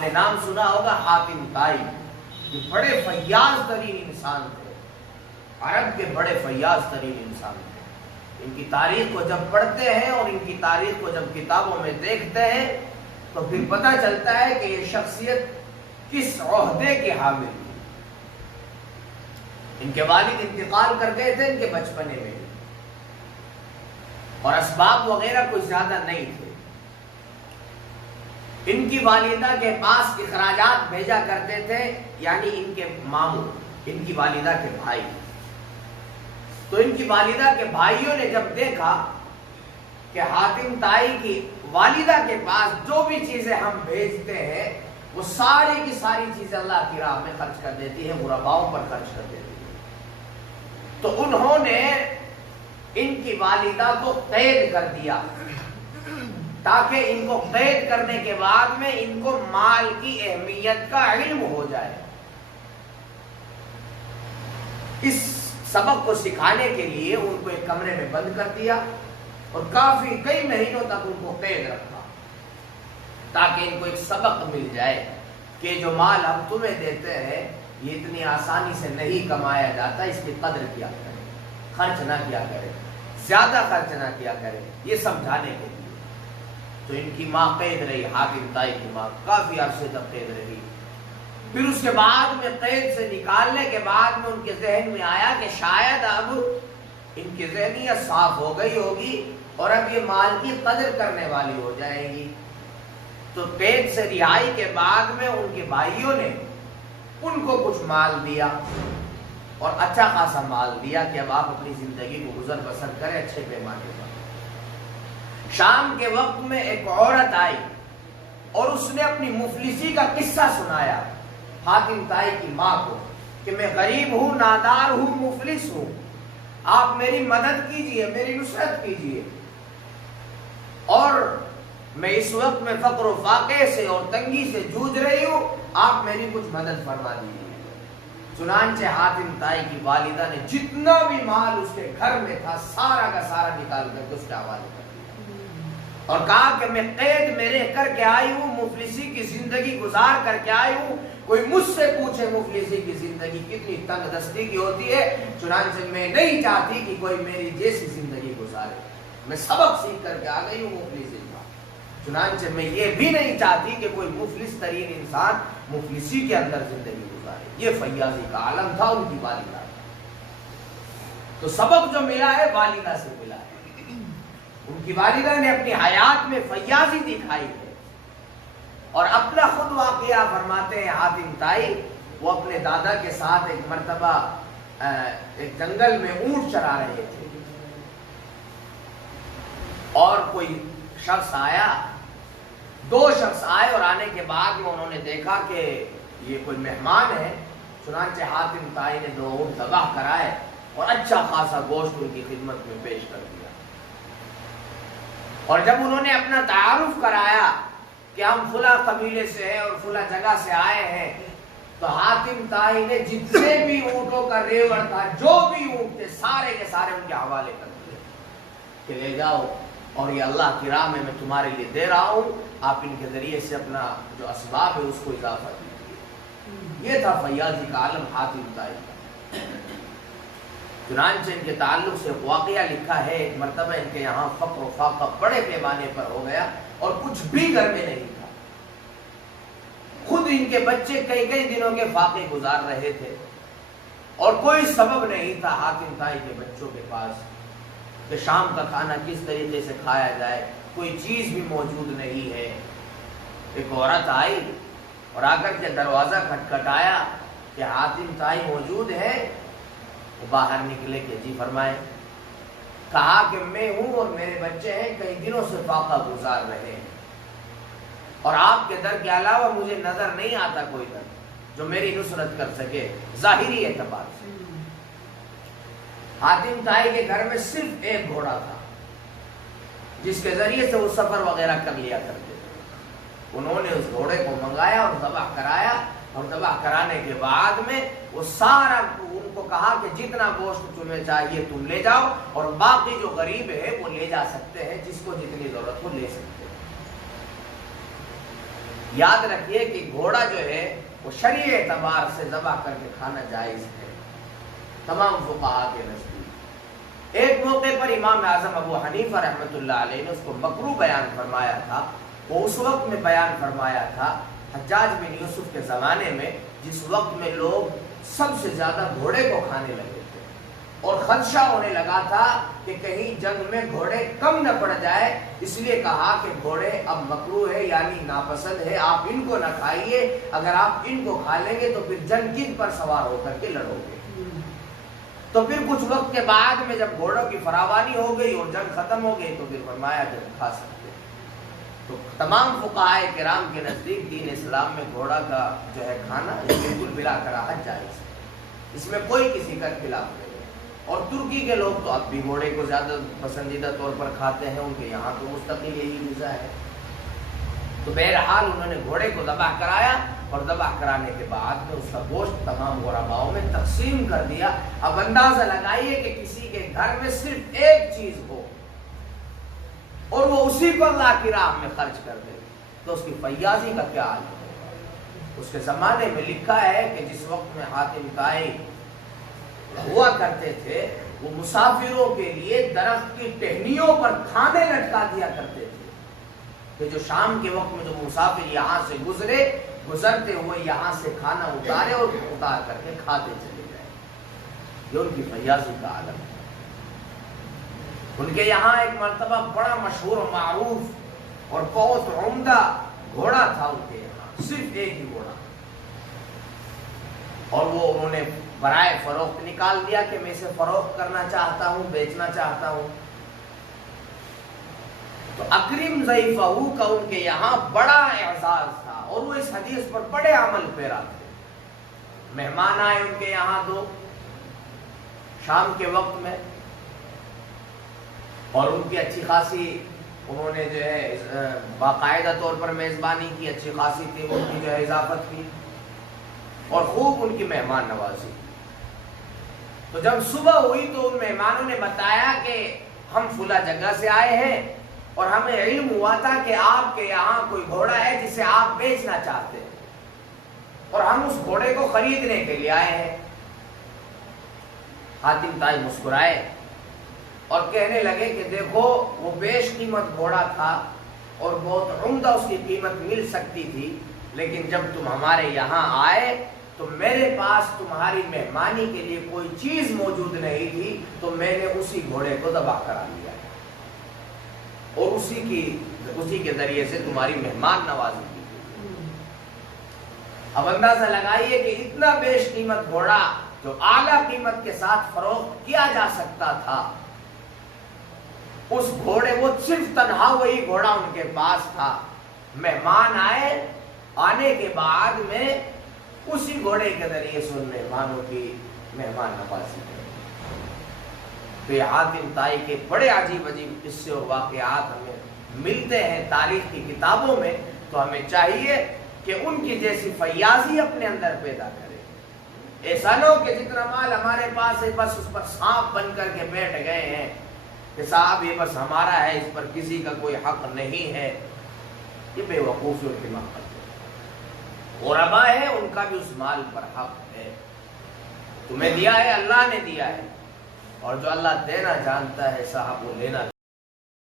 آپ نے نام سنا ہوگا حاتم طائی، جو بڑے فیاض ترین انسان تھے، عرب کے بڑے فیاض ترین انسان تھے۔ ان کی تاریخ کو جب پڑھتے ہیں اور ان کی تاریخ کو جب کتابوں میں دیکھتے ہیں تو پھر پتہ چلتا ہے کہ یہ شخصیت کس عہدے کے حامل تھی۔ ان کے والد انتقال کر گئے تھے ان کے بچپنے میں، اور اسباب وغیرہ کوئی زیادہ نہیں تھے۔ ان کی والدہ کے پاس اخراجات بھیجا کرتے تھے، یعنی ان کے ماموں، ان کی والدہ کے بھائی۔ تو ان کی والدہ کے بھائیوں نے جب دیکھا کہ حاتم طائی کی والدہ کے پاس جو بھی چیزیں ہم بھیجتے ہیں وہ ساری کی ساری چیزیں اللہ کی راہ میں خرچ کر دیتی ہے، غرباؤں پر خرچ کر دیتی ہے، تو انہوں نے ان کی والدہ کو قید کر دیا تاکہ ان کو قید کرنے کے بعد میں ان کو مال کی اہمیت کا علم ہو جائے۔ اس سبق کو سکھانے کے لیے ان کو ایک کمرے میں بند کر دیا اور کئی مہینوں تک ان کو قید رکھا تاکہ ان کو ایک سبق مل جائے کہ جو مال ہم تمہیں دیتے ہیں یہ اتنی آسانی سے نہیں کمایا جاتا، اس کی قدر کیا کرے، خرچ نہ کیا کرے، زیادہ خرچ نہ کیا کرے، یہ سمجھانے کے لیے۔ تو ان کی ماں قید رہی، حاتم طائی کی ماں کافی عرصے تک قید رہی۔ پھر اس کے بعد میں قید سے نکالنے کے بعد میں ان کے ذہن میں آیا کہ شاید اب ان کی ذہنیت صاف ہو گئی ہوگی اور اب یہ مال کی قدر کرنے والی ہو جائے گی۔ تو قید سے رہائی کے بعد میں ان کے بھائیوں نے ان کو کچھ مال دیا، اور اچھا خاصا مال دیا کہ اب آپ اپنی زندگی کو گزر بسر کریں اچھے پیمانے پر۔ شام کے وقت میں ایک عورت آئی اور اس نے اپنی مفلسی کا قصہ سنایا حاتم طائی کی ماں کو کہ میں غریب ہوں، نادار ہوں، مفلس ہوں، آپ میری مدد کیجئے، میری نصرت کیجئے، اور میں اس وقت میں فقر و فاقے سے اور تنگی سے جوجھ رہی ہوں، آپ میری کچھ مدد فرما دیجیے۔ چنانچہ حاتم طائی کی والدہ نے جتنا بھی مال اس کے گھر میں تھا سارا کا سارا نکال کر اس کے حوالے کر دیا اور کہا کہ میں قید میں رہ کر کے آئی ہوں، مفلسی کی زندگی گزار کر کے آئی ہوں، کوئی مجھ سے پوچھے مفلسی کی زندگی کتنی تنگ دستی کی ہوتی ہے، چنانچہ میں نہیں چاہتی کہ کوئی میری جیسی زندگی گزارے، میں سبق سیکھ کر کے آ گئی ہوں مفلسی کا۔ چنانچہ میں یہ بھی نہیں چاہتی کہ کوئی مفلس ترین انسان مفلسی کے اندر زندگی گزارے۔ یہ فیاضی کا عالم تھا ان کی والدہ۔ تو سبق جو ملا ہے والدہ سے ملا ہے۔ ان کی والدہ نے اپنی حیات میں فیاضی دکھائی ہے، اور اپنا خود واقعہ فرماتے ہیں حاتم طائی، وہ اپنے دادا کے ساتھ ایک مرتبہ ایک جنگل میں اونٹ چرا رہے تھے، اور کوئی شخص آیا، دو شخص آئے، اور آنے کے بعد میں انہوں نے دیکھا کہ یہ کوئی مہمان ہے، چنانچہ حاتم طائی نے دو اونٹ ذبح کرائے اور اچھا خاصا گوشت ان کی خدمت میں پیش کر دیا۔ اور جب انہوں نے اپنا تعارف کرایا کہ ہم فلاں قبیلے سے ہیں اور فلاں جگہ سے آئے ہیں، تو حاتم طائی نے جتنے بھی اونٹوں کا ریوڑ تھا، جو بھی اونٹ تھے، سارے کے سارے ان کے حوالے کر دیے کہ لے جاؤ، اور یہ اللہ کی راہ میں تمہارے لیے دے رہا ہوں، آپ ان کے ذریعے سے اپنا جو اسباب ہے اس کو اضافہ کیجیے۔ یہ تھا فیاضی کا عالم حاتم طائی کا۔ چنانچہ ان کے تعلق سے واقعہ لکھا ہے، ایک مرتبہ ان کے یہاں فقر و فاقہ بڑے پیمانے پر ہو گیا اور کچھ بھی گھر میں نہیں تھا، خود ان کے بچے کئی کئی دنوں کے فاقے گزار رہے تھے، اور کوئی سبب نہیں تھا حاتم طائی کے بچوں کے پاس کہ شام کا کھانا کس طریقے سے کھایا جائے، کوئی چیز بھی موجود نہیں ہے۔ ایک عورت آئی اور آ کر کے دروازہ کھٹکھٹایا کہ حاتم طائی موجود ہے؟ وہ باہر نکلے کہ جی فرمائے۔ کہا کہ میں ہوں اور میرے بچے ہیں، کئی دنوں سے فاقہ گزار رہے ہیں، اور آپ کے در کے علاوہ مجھے نظر نہیں آتا کوئی در جو میری نصرت کر سکے ظاہری اعتبار سے۔ حاتم طائی کے گھر میں صرف ایک گھوڑا تھا جس کے ذریعے سے وہ سفر وغیرہ کر لیا کرتے تھے۔ انہوں نے اس گھوڑے کو منگایا اور ذبح کرایا، اور ذبح کرانے کے بعد میں وہ سارا ان کو کہا کہ جتنا گوشت تمہیں چاہیے تم لے جاؤ، اور باقی جو غریب ہے وہ لے جا سکتے ہیں، جس کو جتنی ضرورت ہو لے سکتے ہیں۔ یاد رکھیے کہ گھوڑا جو ہے وہ شرعی اعتبار سے ذبح کر کے کھانا جائز ہے تمام فقہاء کے نزدیک۔ ایک موقع پر امام اعظم ابو حنیفہ رحمۃ اللہ علیہ نے اس کو مکروہ بیان فرمایا تھا۔ وہ اس وقت میں بیان فرمایا تھا حجاج بن یوسف کے زمانے میں، جس وقت میں لوگ سب سے زیادہ گھوڑے کو کھانے لگے تھے، اور خدشہ ہونے لگا تھا کہ کہیں جنگ میں گھوڑے کم نہ پڑ جائے، اس لیے کہا کہ گھوڑے اب مکروہ ہے یعنی ناپسند ہے، آپ ان کو نہ کھائیے، اگر آپ ان کو کھا لیں گے تو پھر جنگ کن پر سوار ہو کر کے لڑو گے۔ تو پھر کچھ وقت کے بعد میں جب گھوڑوں کی فراوانی ہو گئی اور جنگ ختم ہو گئی تو پھر فرمایا کہ کھا سکتے ہیں۔ تو تمام فقہاء کرام کے نزدیک دین اسلام میں گھوڑا کا جو ہے کھانا بالکل بلا کراہت جائز ہے، اس میں کوئی کسی کا خلاف نہیں ہے۔ اور ترکی کے لوگ تو اب بھی گھوڑے کو زیادہ پسندیدہ طور پر کھاتے ہیں، ان کے یہاں تو مستقل یہی غذا ہے۔ تو بہرحال انہوں نے گھوڑے کو ذبح کرایا، اور ذبح کرانے کے بعد میں اس کا گوشت تمام غرباؤں میں تقسیم کر دیا۔ اب اندازہ لگائیے کہ کسی کے گھر میں صرف ایک چیز ہو اور وہ اسی کو اللہ کی راہ میں خرچ کر دے تو اس کی فیاضی کا کیا حال ہے۔ اس کے زمانے میں لکھا ہے کہ جس وقت میں حاتم طائی ہوا کرتے تھے، وہ مسافروں کے لیے درخت کی ٹہنیوں پر کھانے لٹکا دیا کرتے تھے کہ جو شام کے وقت میں جو مسافر یہاں سے گزرتے ہوئے یہاں سے کھانا اتارے اور اتار کر کے کھاتے چلے جائیں۔ یہ ان کی فیاضی کا عالم ہے۔ ان کے یہاں ایک مرتبہ بڑا مشہور و معروف اور بہت عمدہ گھوڑا تھا، ان کے یہاں صرف ایک ہی گھوڑا، اور وہ انہوں نے برائے فروخت نکال دیا کہ میں اسے فروخت کرنا چاہتا ہوں، بیچنا چاہتا ہوں۔ تو اکرم ضیفہ کا ان کے یہاں بڑا اعزاز تھا، اور وہ اس حدیث پر بڑے عمل پیرا تھے۔ مہمان آئے ان کے یہاں دو شام کے وقت میں، اور ان کی اچھی خاصی انہوں نے جو ہے باقاعدہ طور پر میزبانی کی، اچھی خاصی تھی ان کی جو ہے اضافت کی، اور خوب ان کی مہمان نوازی۔ تو جب صبح ہوئی تو ان مہمانوں نے بتایا کہ ہم فلاں جگہ سے آئے ہیں اور ہمیں علم ہوا تھا کہ آپ کے یہاں کوئی گھوڑا ہے جسے آپ بیچنا چاہتے ہیں، اور ہم اس گھوڑے کو خریدنے کے لیے آئے ہیں۔ حاتم طائی مسکرائے اور کہنے لگے کہ دیکھو وہ بیش قیمت گھوڑا تھا اور بہت عمدہ اس کی قیمت مل سکتی تھی، لیکن جب تم ہمارے یہاں آئے تو میرے پاس تمہاری مہمانی کے لیے کوئی چیز موجود نہیں تھی، تو میں نے اسی گھوڑے کو ذبح کرا لیا اور اسی کے ذریعے سے تمہاری مہمان نوازی کی۔ اب اندازہ لگائیے کہ اتنا بیش قیمت گھوڑا جو اعلیٰ قیمت کے ساتھ فروخت کیا جا سکتا تھا، اس گھوڑے وہ صرف تنہا وہی گھوڑا ان کے پاس تھا۔ مہمان آئے، آنے کے بعد میں اسی گھوڑے کے ذریعے سے ان مہمانوں کی مہمان نوازی کی۔ تو یہ حاتم طائی کے بڑے عجیب عجیب قصے اور واقعات ہمیں ملتے ہیں تاریخ کی کتابوں میں، تو ہمیں چاہیے کہ ان کی جیسی فیاضی اپنے اندر پیدا کرے۔ ایسا نہ ہو کہ جتنا مال ہمارے پاس ہے بس اس پر سانپ بن کر کے بیٹھ گئے ہیں کہ صاحب یہ بس ہمارا ہے، اس پر کسی کا کوئی حق نہیں ہے۔ یہ بے وقوفیوں کی مقصد ہے۔ غربا ہے، ان کا بھی اس مال پر حق ہے۔ تمہیں دیا ہے، اللہ نے دیا ہے، اور جو اللہ دینا جانتا ہے صاحب وہ لینا